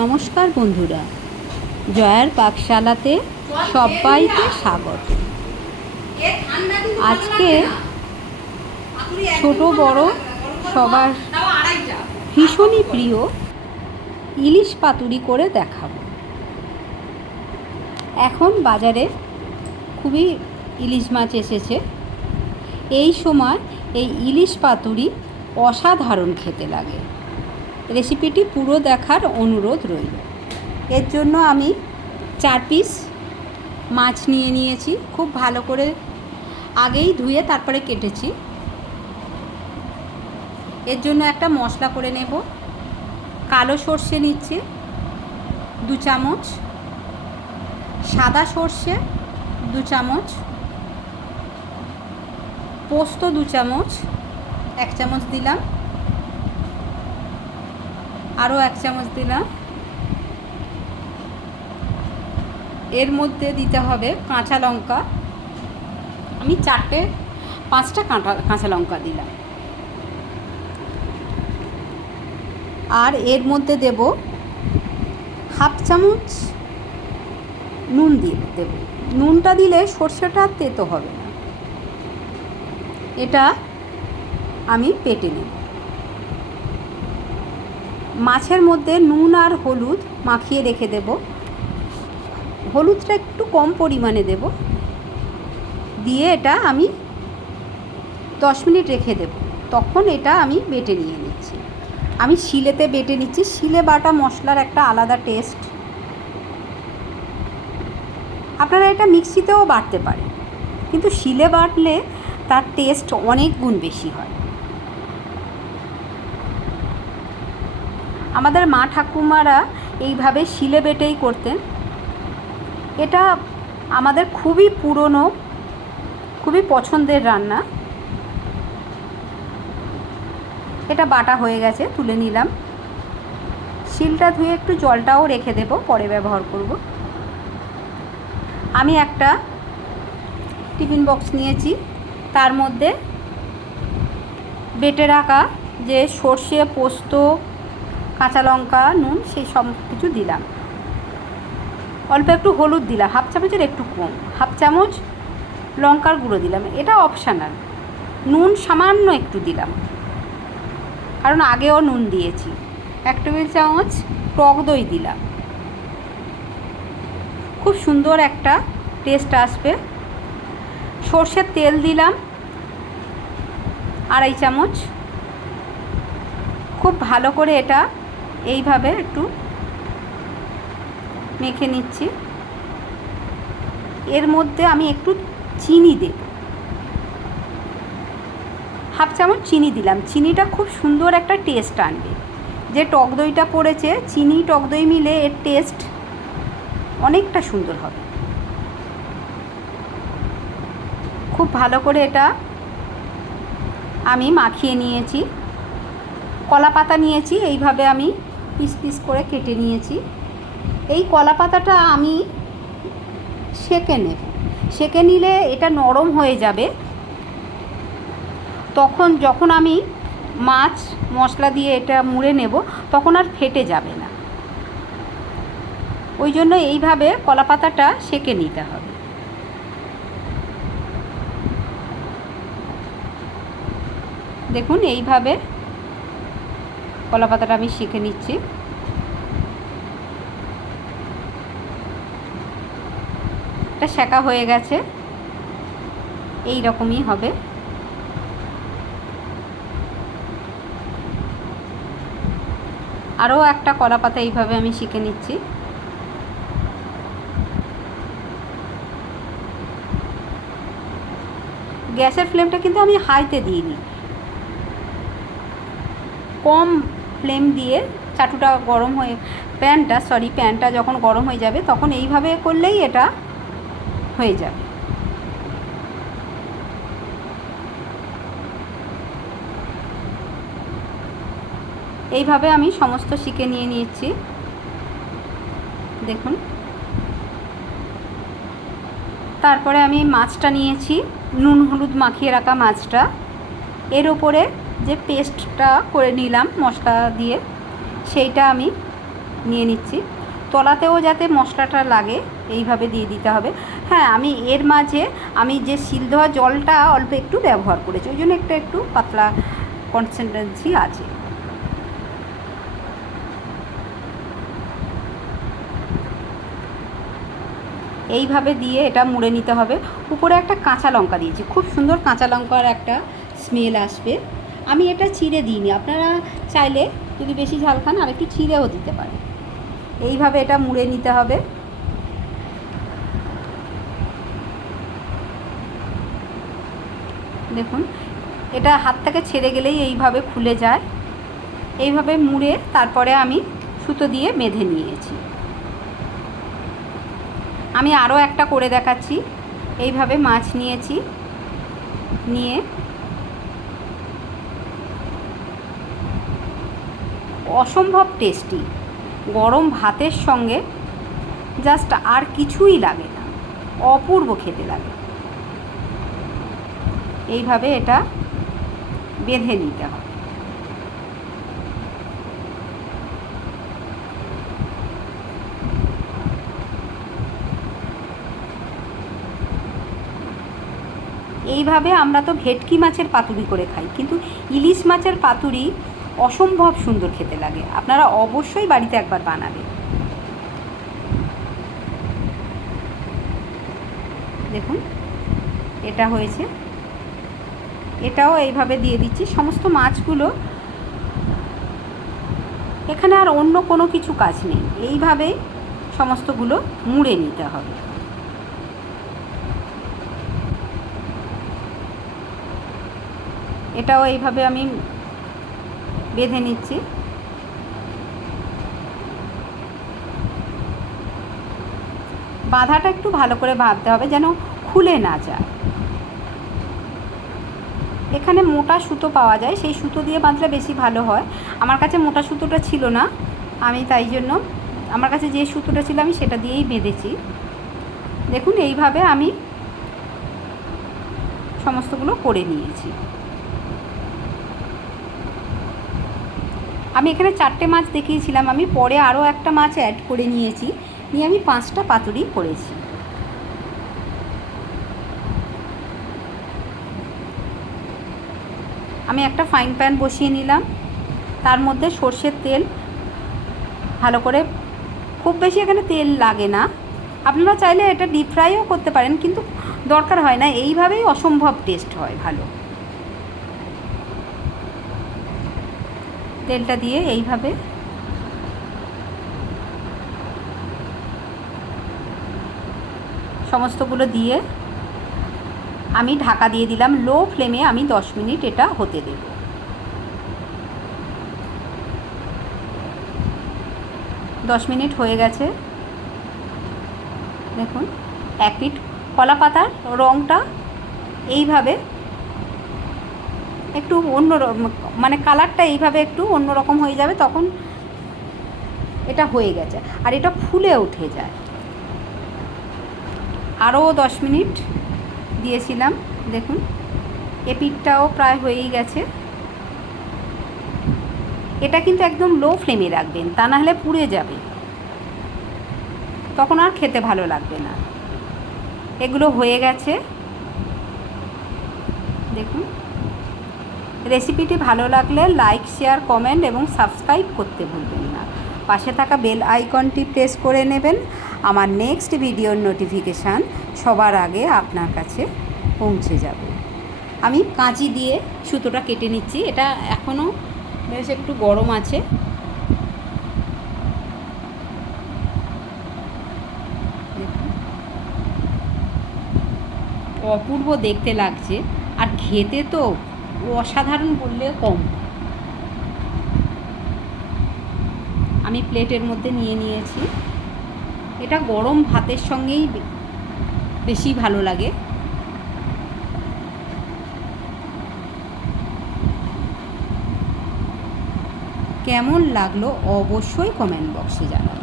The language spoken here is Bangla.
নমস্কার বন্ধুরা। জয়ার পাকশালাতে সবাইকে স্বাগত। আজকে ছোট বড় সবার ভীষণই প্রিয় ইলিশ পাতুরি করে দেখাবো। এখন বাজারে খুবই ইলিশ মাছ এসেছে। এই সময় এই ইলিশ পাতুরি অসাধারণ খেতে লাগে। রেসিপিটি পুরো দেখার অনুরোধ রইল। এর জন্য আমি চার পিস মাছ নিয়ে নিয়েছি, খুব ভালো করে আগেই ধুয়ে তারপরে কেটেছি। এর জন্য একটা মশলা করে নেব। কালো সর্ষে নিচ্ছি, দু চামচ। সাদা সর্ষে, দু চামচ। পোস্ত দু চামচ, এক চামচ দিলাম। আরও এক চামচ দিলাম। এর মধ্যে দিতে হবে কাঁচা লঙ্কা। আমি চারটে, পাঁচটা কাঁটা, কাঁচা লঙ্কা দিলাম। আর এর মধ্যে দেব হাফ চামচ নুন দিয়ে দেব। নুনটা দিলে সর্ষেটা তেতো হবে না। এটা আমি পেটে নেব। মাছের মধ্যে নুন আর হলুদ মাখিয়ে রেখে দেব। হলুদটা একটু কম পরিমাণে দেব। দিয়ে এটা আমি দশ মিনিট রেখে দেব। তখন এটা আমি বেটে নিয়ে নিচ্ছি। আমি শিলেতে বেটে নিচ্ছি। শিলে বাটা মশলার একটা আলাদা টেস্ট। আপনারা এটা মিক্সিতেও বাটতে পারেন। কিন্তু শিলে বাটলে তার টেস্ট অনেক গুণ বেশি হয়। আমাদের মা ঠাকুমারা এইভাবে শিলে বেটেই করতেন। এটা আমাদের খুবই পুরনো, খুবই পছন্দের রান্না। এটা বাটা হয়ে গেছে, তুলে নিলাম। শিলটা ধুয়ে একটু জলটাও রেখে দেব, পরে ব্যবহার করব। আমি একটা টিফিন বক্স নিয়েছি, তার মধ্যে বেটে রাখা যে সর্ষে পোস্ত কাঁচা লঙ্কা, নুন, সেই সব কিছু দিলাম। অল্প একটু হলুদ দিলাম, হাফ চামচের একটু কম। হাফ চামচ লঙ্কার গুঁড়ো দিলাম, এটা অপশানাল। নুন সামান্য একটু দিলাম, কারণ আগেও নুন দিয়েছি। এক টেবিল চামচ টক দই দিলাম। খুব সুন্দর একটা টেস্ট আসবে। সর্ষের তেল দিলাম, আড়াই চামচ। খুব ভালো করে এটা এইভাবে একটু মেখে নিচ্ছি। এর মধ্যে আমি একটু চিনি দেব। হাফ চামচ চিনি দিলাম। চিনিটা খুব সুন্দর একটা টেস্ট আনবে। যে টক দইটা পড়েছে, চিনি, টক দই মিলে এর টেস্ট অনেকটা সুন্দর হবে। খুব ভালো করে এটা আমি মাখিয়ে নিয়েছি। কলা পাতা নিয়েছি, এইভাবে আমি পিস পিস করে কেটে নিয়েছি। এই কলা পাতাটা আমি সেকে নেব। সেকে নিলে এটা নরম হয়ে যাবে। তখন যখন আমি মাছ, মশলা দিয়ে এটা মুড়ে নেব, তখন আর ফেটে যাবে না। ওই জন্য এইভাবে কলা পাতাটা সেকে নিতে হবে। দেখুন, এইভাবে কলা পাতাটা আমি শিখে নিচ্ছি। এটা শেখা হয়ে গেছে। এই রকমই হবে। আরও একটা কলা পাতা এইভাবে আমি শিখে নিচ্ছি। গ্যাসের ফ্লেমটা কিন্তু আমি হাইতে দিইনি। কম ফ্লেম দিয়ে চাটুটা গরম হয়ে, প্যানটা সরি প্যানটা যখন গরম হয়ে যাবে, তখন এইভাবে করলেই এটা হয়ে যাবে। এইভাবে আমি সমস্ত শিখে নিয়ে নিয়েছি। দেখুন। তারপরে আমি মাছটা নিয়েছি, নুন হলুদ মাখিয়ে রাখা মাছটা। এর ওপরে যে পেস্টটা করে নিলাম মশলা দিয়ে, সেইটা আমি নিয়ে নিচ্ছি। তলাতেও যাতে মশলাটা লাগে, এইভাবে দিয়ে দিতে হবে। হ্যাঁ আমি এর মাঝে আমি যে শিল ধোয়া জলটা অল্প একটু ব্যবহার করেছি, ওই জন্য একটা একটু পাতলা কনসিস্টেন্সি আছে। এইভাবে দিয়ে এটা মুড়ে নিতে হবে। উপরে একটা কাঁচা লঙ্কা দিয়েছি। খুব সুন্দর কাঁচা লঙ্কার একটা স্মেল আসবে। আমি এটা চিড়ে দিইনি। আপনারা চাইলে যদি বেশি ঝাল খান আর একটু চিড়েও দিতে পারেন। এইভাবে এটা মুড়ে নিতে হবে। দেখুন, এটা হাত থেকে ছেড়ে গেলেই এইভাবে খুলে যায়। এইভাবে মুড়ে তারপরে আমি সুতো দিয়ে বেঁধে নিয়েছি। আমি আরও একটা করে দেখাচ্ছি। এইভাবে মাছ নিয়েছি, নিয়ে অসম্ভব টেস্টি। গরম ভাতের সঙ্গে জাস্ট আর কিছুই লাগে না। অপূর্ব খেতে লাগে। এইভাবে এটা বেঁধে নিতে হবে এইভাবে আমরা তো ভেটকি মাছের পাতুরি করে খাই, কিন্তু ইলিশ মাছের পাতুরি অসম্ভব সুন্দর খেতে লাগে। আপনারা অবশ্যই বাড়িতে একবার বানাবেন। দেখুন, এটা হয়েছে। এটাও এইভাবে দিয়ে দিচ্ছি। সমস্ত মাছগুলো এখানে আর অন্য কোনো কিছু কাজ নেই। এইভাবে সমস্তগুলো মুড়ে নিতে হবে। এটাও এইভাবে আমি বেঁধে নিচ্ছি। বাঁধাটা একটু ভালো করে বাঁধতে হবে যেন খুলে না যায়। এখানে মোটা সুতো পাওয়া যায়, সেই সুতো দিয়ে বাঁধলে বেশি ভালো হয়। আমার কাছে মোটা সুতোটা ছিল না, আমি তাই জন্য আমার কাছে যে সুতোটা ছিল আমি সেটা দিয়েই বেঁধেছি। দেখুন, এইভাবে আমি সমস্তগুলো করে নিয়েছি। আমি এখানে চারটে মাছ দেখিয়েছিলাম। আমি পরে আরও একটা মাছ অ্যাড করে নিয়েছি। নিয়ে আমি পাঁচটা পাতুরি করেছি। আমি একটা ফাইন প্যান বসিয়ে নিলাম। তার মধ্যে সর্ষের তেল। ভালো করে খুব বেশি এখানে তেল লাগে না। আপনারা চাইলে এটা ডিপ ফ্রাইও করতে পারেন, কিন্তু দরকার হয় না। এইভাবেই অসম্ভব টেস্ট হয় ভালো। তেলটা দিয়ে এইভাবে সমস্তগুলো দিয়ে আমি ঢাকা দিয়ে দিলাম। লো ফ্লেমে আমি দশ মিনিট এটা হতে দেব। দশ মিনিট হয়ে গেছে। দেখুন, এক পিঠ কলা পাতার রঙটা এইভাবে একটু অন্য মানে কালারটা এইভাবে একটু অন্য রকম হয়ে যাবে, তখন এটা হয়ে গেছে। আর এটা ফুলে উঠে যায়। আরও দশ মিনিট দিয়েছিলাম, দেখুন। এপিটটাও প্রায় হয়েই গেছে। এটা কিন্তু একদম লো ফ্লেমে রাখবেন, তা না হলে পুড়ে যাবে। তখন আর খেতে ভালো লাগবে না। এগুলো হয়ে গেছে। দেখুন। রেসিপিটি ভালো লাগলে লাইক, শেয়ার, কমেন্ট এবং সাবস্ক্রাইব করতে ভুলবেন না। পাশে থাকা বেল আইকনটি প্রেস করে নেবেন। আমার নেক্সট ভিডিওর নোটিফিকেশান সবার আগে আপনার কাছে পৌঁছে যাবে। আমি কাঁচি দিয়ে সুতোটা কেটে নিচ্ছি। এটা এখনও বেশ একটু গরম আছে। অপূর্ব দেখতে লাগছে। আর খেতে তো অসাধারণ বললে কম। আমি প্লেটের মধ্যে নিয়ে নিয়েছি। এটা গরম ভাতের সঙ্গেই বেশি ভালো লাগে। কেমন লাগল অবশ্যই কমেন্ট বক্সে জানাবেন